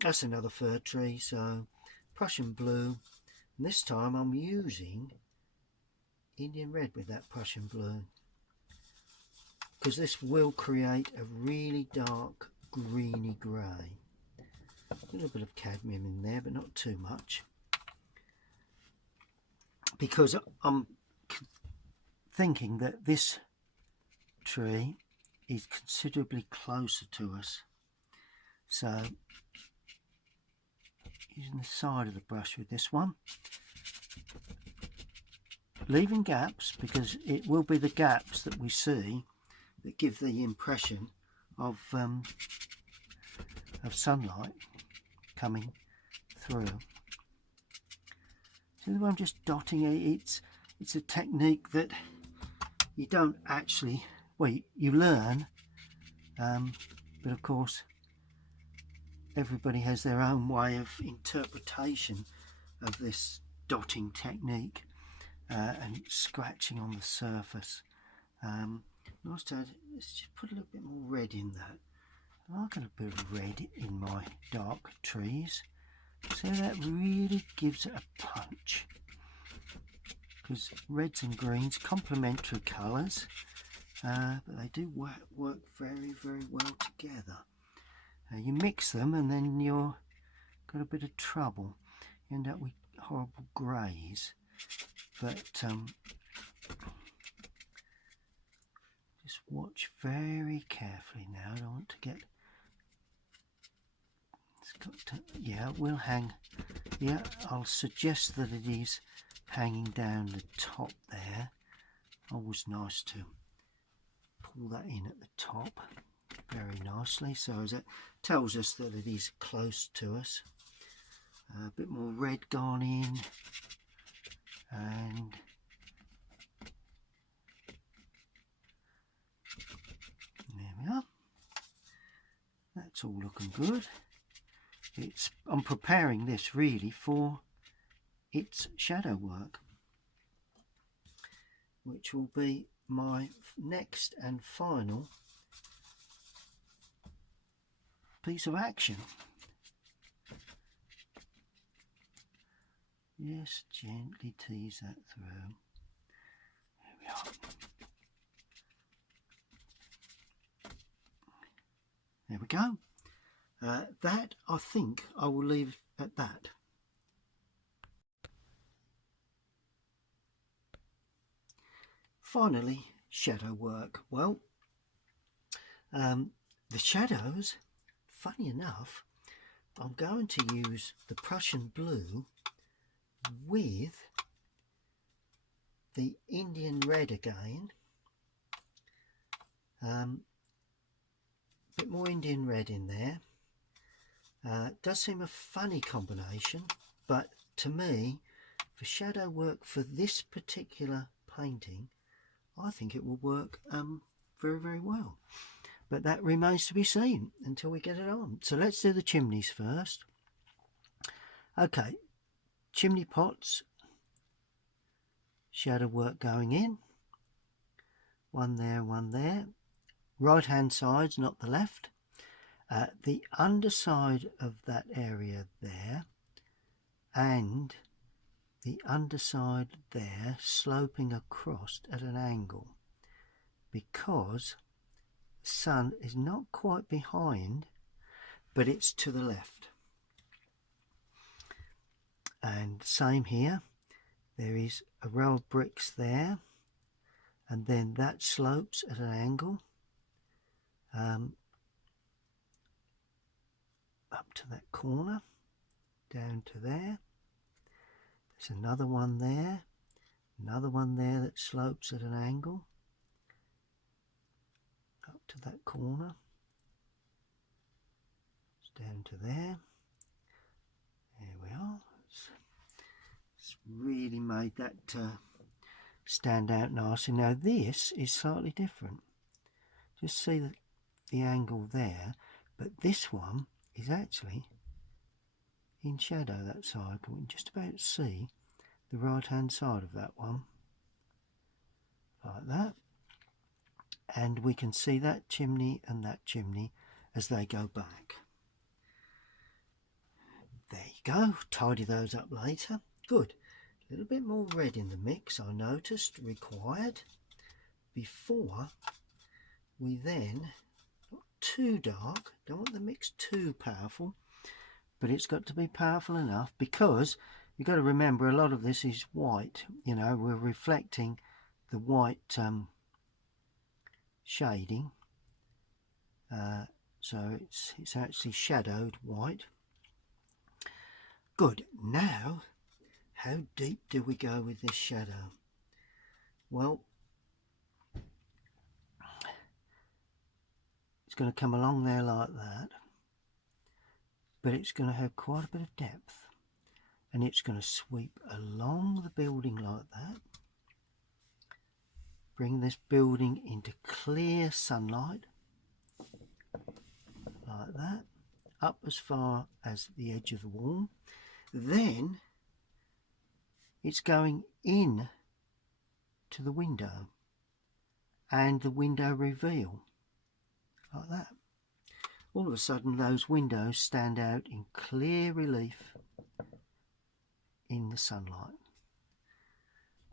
that's another fir tree, so Prussian blue, and this time I'm using Indian red with that Prussian blue, because this will create a really dark greeny grey. A little bit of cadmium in there, but not too much, because I'm thinking that this tree is considerably closer to us. So using the side of the brush with this one, leaving gaps, because it will be the gaps that we see that give the impression of sunlight coming through. So I'm just dotting it. It's a technique that you don't actually, well, you learn, but of course everybody has their own way of interpretation of this dotting technique and scratching on the surface. Let's just put a little bit more red in that. I like a little bit of red in my dark trees, so that really gives it a punch, because reds and greens, complementary colours, but they do work very, very well together. You mix them and then you've got a bit of trouble. You end up with horrible greys, but just watch very carefully now. I don't want to get, it's got to, yeah, it will hang. Yeah, I'll suggest that it is hanging down the top there. Always nice to pull that in at the top very nicely, so as it tells us that it is close to us. A bit more red gone in, and there we are. That's all looking good. I'm preparing this really for its shadow work, which will be my next and final piece of action. Just gently tease that through. There we are. There we go. That, I think I will leave at that. Finally, shadow work. Well, the shadows, funny enough, I'm going to use the Prussian blue with the Indian red again. A bit more Indian red in there. It does seem a funny combination, but to me, for shadow work for this particular painting, I think it will work very, very well. But that remains to be seen until we get it on. So let's do the chimneys first. Okay, chimney pots, shadow work going in. One there, one there. Right hand sides, not the left. The underside of that area there, and the underside there sloping across at an angle, because the sun is not quite behind, but it's to the left. And same here, there is a row of bricks there, and then that slopes at an angle up to that corner, down to there. There's another one there that slopes at an angle up to that corner, it's down to there. There we are. It's really made that stand out nicely. Now this is slightly different. Just see the angle there, but this one is actually in shadow, that side. We can just about see the right hand side of that one, like that. And we can see that chimney and that chimney as they go back. There you go, tidy those up later. Good. A little bit more red in the mix, I noticed, required before we then, not too dark, don't want the mix too powerful, but it's got to be powerful enough, because you've got to remember a lot of this is white. You know, we're reflecting the white shading, so it's actually shadowed white. Good. Now, how deep do we go with this shadow? Well, it's going to come along there like that, but it's going to have quite a bit of depth, and it's going to sweep along the building like that. Bring this building into clear sunlight, like that, up as far as the edge of the wall. Then it's going in to the window and the window reveal, like that. All of a sudden those windows stand out in clear relief in the sunlight.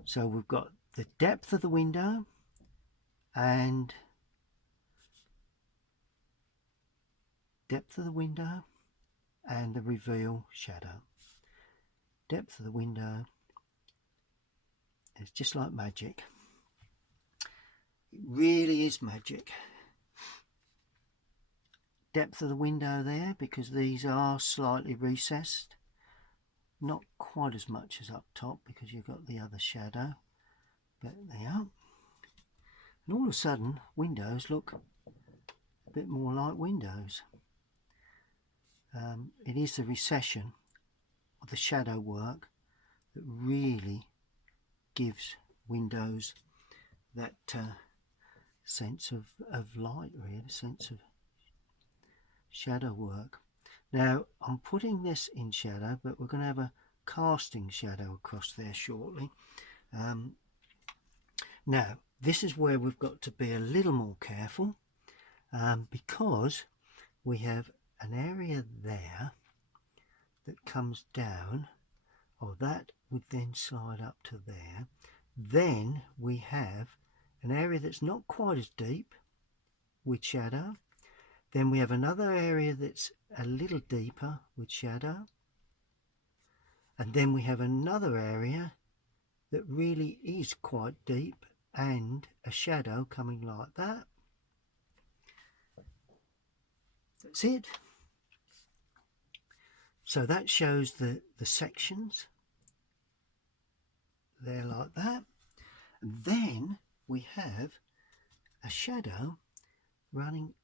So we've got the depth of the window and the reveal shadow. Depth of the window. It's just like magic. It really is magic. Depth of the window there, because these are slightly recessed. Not quite as much as up top because you've got the other shadow, but they are. And all of a sudden windows look a bit more like windows. It is the recession of the shadow work that really gives windows that sense of light, really, a sense of shadow work. Now I'm putting this in shadow, but we're going to have a casting shadow across there shortly. Now this is where we've got to be a little more careful, because we have an area there that comes down, or that would then slide up to there. Then we have an area that's not quite as deep with shadow. Then we have another area that's a little deeper with shadow. And then we have another area that really is quite deep and a shadow coming like that. That's it. So that shows the sections there like that. And then we have a shadow running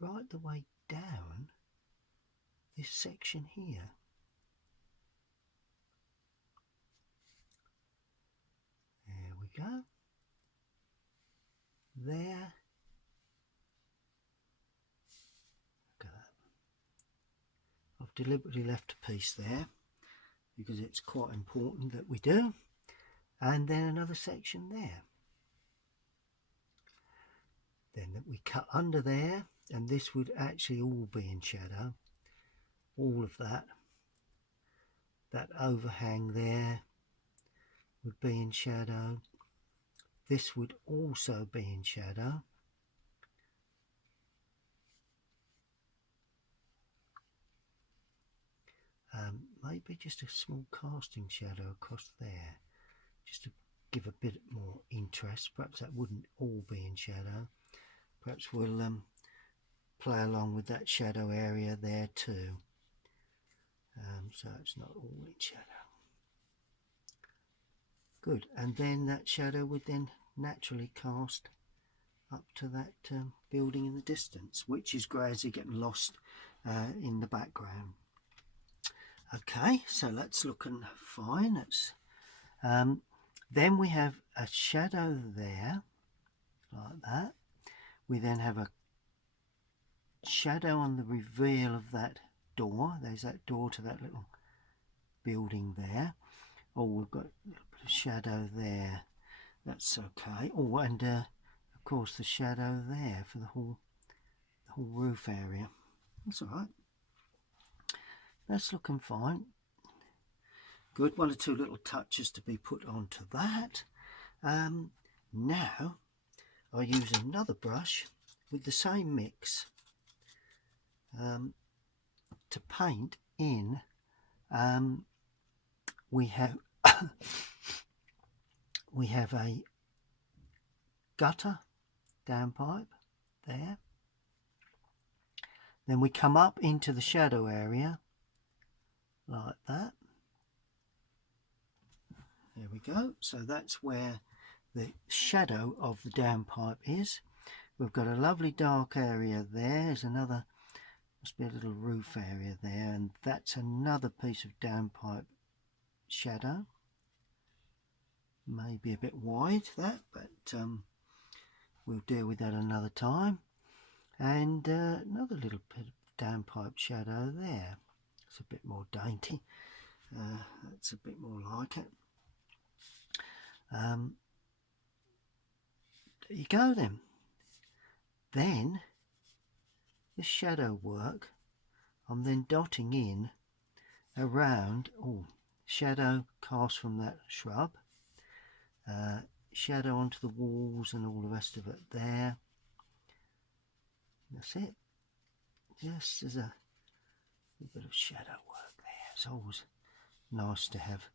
right the way down this section here. There we go. There. Look at that. I've deliberately left a piece there because it's quite important that we do. And then another section there. Then that we cut under there, and this would actually all be in shadow. All of that. That overhang there would be in shadow. This would also be in shadow. Maybe just a small casting shadow across there, just to give a bit more interest. Perhaps that wouldn't all be in shadow. Perhaps we'll play along with that shadow area there too, so it's not all in shadow. Good. And then that shadow would then naturally cast up to that building in the distance, which is gradually getting lost in the background. Okay, so that's looking fine. That's Then we have a shadow there, like that. We then have a shadow on the reveal of that door. There's that door to that little building there. Oh, we've got a little bit of shadow there. That's okay. Oh, and of course the shadow there for the whole roof area. That's all right. That's looking fine. Good. One or two little touches to be put onto that. Now I use another brush with the same mix to paint in. We have we have a gutter downpipe there. Then we come up into the shadow area like that. There we go. So that's where the shadow of the downpipe is. We've got a lovely dark area there. There's another, must be a little roof area there, and that's another piece of downpipe shadow. Maybe a bit wide that, but we'll deal with that another time. And another little bit of downpipe shadow there. It's a bit more dainty. That's a bit more like it. There you go then. Then the shadow work, I'm then dotting in around, shadow cast from that shrub, shadow onto the walls and all the rest of it there. That's it. Just as a bit of shadow work there. It's always nice to have,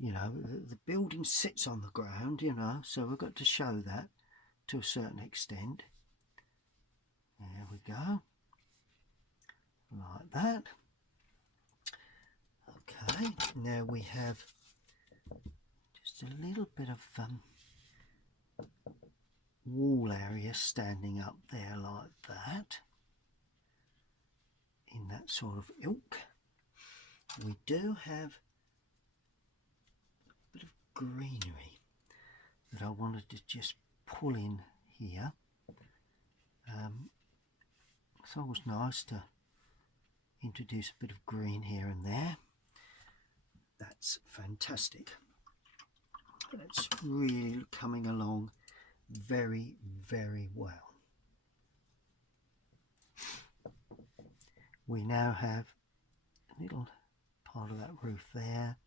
you know, the building sits on the ground, you know, so we've got to show that to a certain extent. There we go. Like that. Okay, now we have just a little bit of wall area standing up there like that, in that sort of ilk. We do have a bit of greenery that I wanted to just pull in here. It's always nice to introduce a bit of green here and there. That's fantastic. It's really coming along very, very well. We now have a little part of that roof there.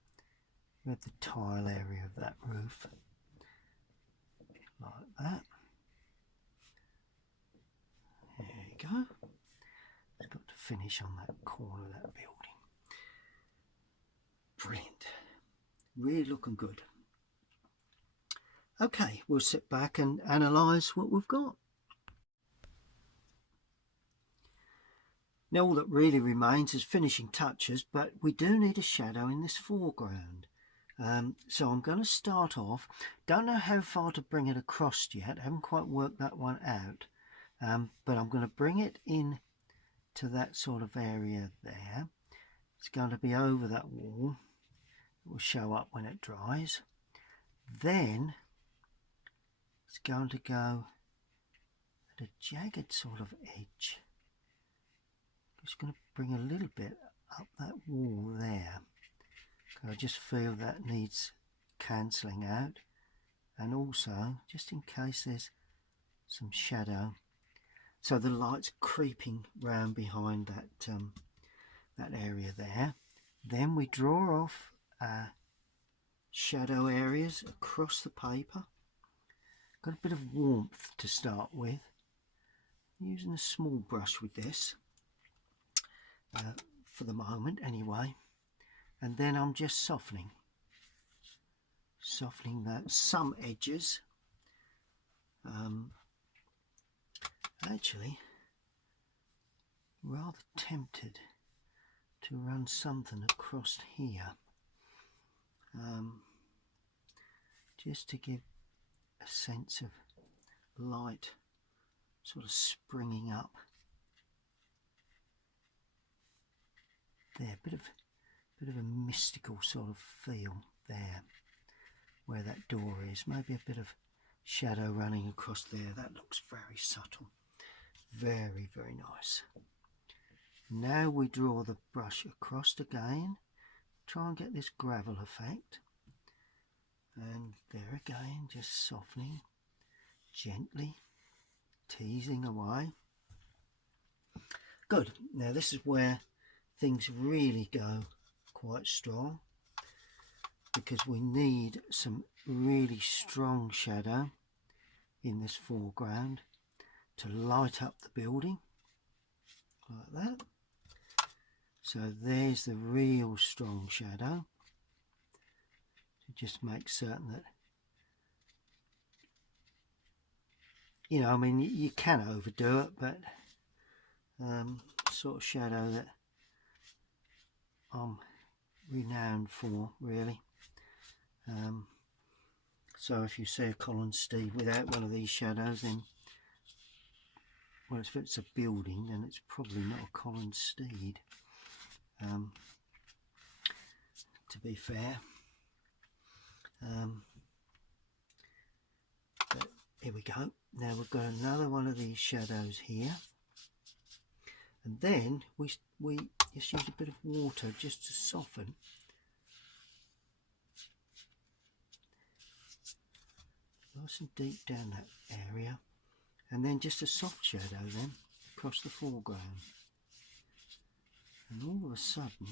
We have the tile area of that roof, like that. There you go. It's got to finish on that corner of that building. Brilliant. Really looking good. Okay, we'll sit back and analyse what we've got. Now all that really remains is finishing touches, but we do need a shadow in this foreground. So I'm going to start off. Don't know how far to bring it across yet. I haven't quite worked that one out. But I'm going to bring it in to that sort of area there. It's going to be over that wall. It will show up when it dries. Then it's going to go at a jagged sort of edge. Just going to bring a little bit up that wall there. I just feel that needs cancelling out, and also just in case there's some shadow, so the light's creeping round behind that that area there. Then we draw off shadow areas across the paper. Got a bit of warmth to start with, using a small brush with this for the moment anyway. And then I'm just softening that some edges. Actually rather tempted to run something across here, just to give a sense of light sort of springing up there, bit of a mystical sort of feel there. where that door is. Maybe a bit of shadow running across there. That looks very subtle. Very, very nice. Now we draw the brush across again. Try and get this gravel effect. And there again, just softening, gently, teasing away. Good. Now this is where things really go quite strong, because we need some really strong shadow in this foreground to light up the building like that. So there's the real strong shadow, to just make certain that, you know, I mean, you can overdo it, but sort of shadow that I'm renowned for, really. So if you see a Colinsteedart without one of these shadows, then, well, if it's a building, then it's probably not a Colinsteedart, to be fair. But here we go. Now we've got another one of these shadows here, and then we just use a bit of water just to soften. Nice and deep down that area, and then just a soft shadow then across the foreground, and all of a sudden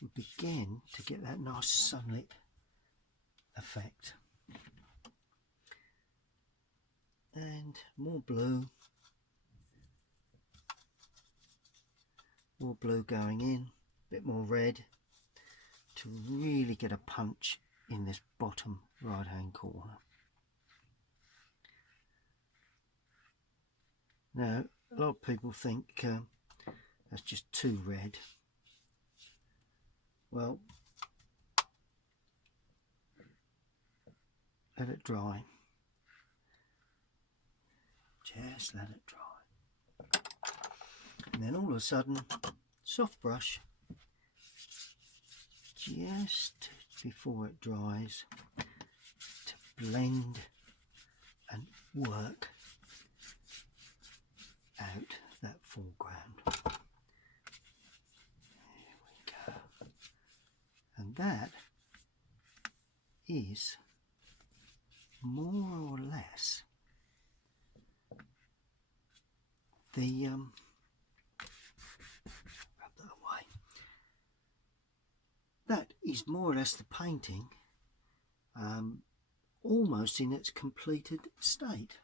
we begin to get that nice sunlit effect. And more blue going in, a bit more red, to really get a punch in this bottom right hand corner. Now a lot of people think that's just too red. Well, let it dry. Just let it dry. And then all of a sudden, soft brush, just before it dries, to blend and work out that foreground. There we go. And that is more or less the rub that away. That is more or less the painting, almost in its completed state.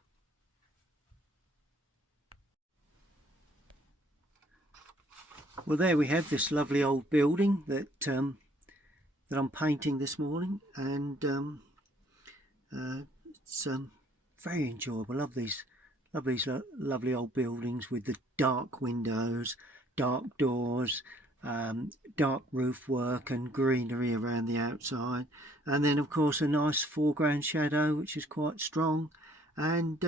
Well, there we have this lovely old building that that I'm painting this morning, and it's very enjoyable. Love these lovely old buildings with the dark windows, dark doors, dark roof work and greenery around the outside, and then of course a nice foreground shadow which is quite strong, and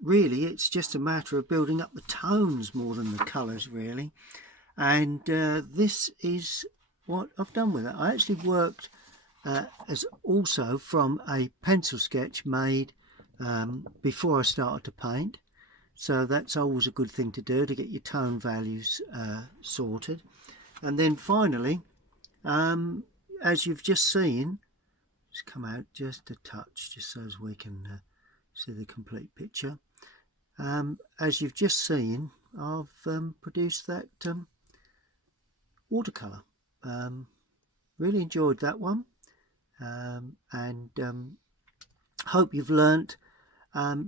really it's just a matter of building up the tones more than the colours, really. And this is what I've done with it. I actually worked as also from a pencil sketch made before I started to paint, so that's always a good thing to do, to get your tone values sorted. And then finally, as you've just seen, just come out just a touch, just so as we can see the complete picture. As you've just seen, I've produced that watercolour. Really enjoyed that one, and hope you've learnt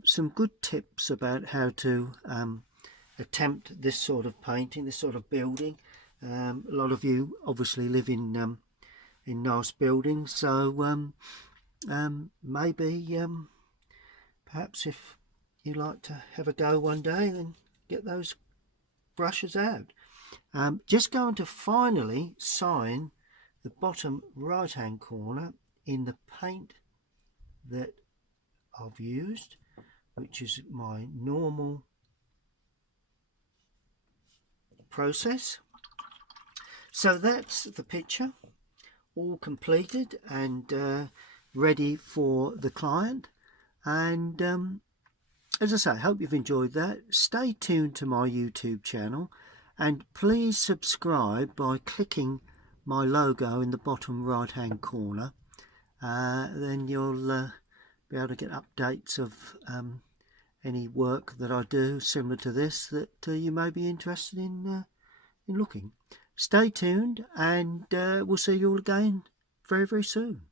some good tips about how to attempt this sort of painting, this sort of building. A lot of you obviously live in nice buildings, so maybe perhaps if you like to have a go one day, then get those brushes out. Just going to finally sign the bottom right hand corner in the paint that I've used, which is my normal process. So that's the picture all completed and ready for the client. And as I say, I hope you've enjoyed that. Stay tuned to my YouTube channel, and please subscribe by clicking my logo in the bottom right hand corner. Then you'll be able to get updates of any work that I do similar to this that you may be interested in looking. Stay tuned, and we'll see you all again very, very soon.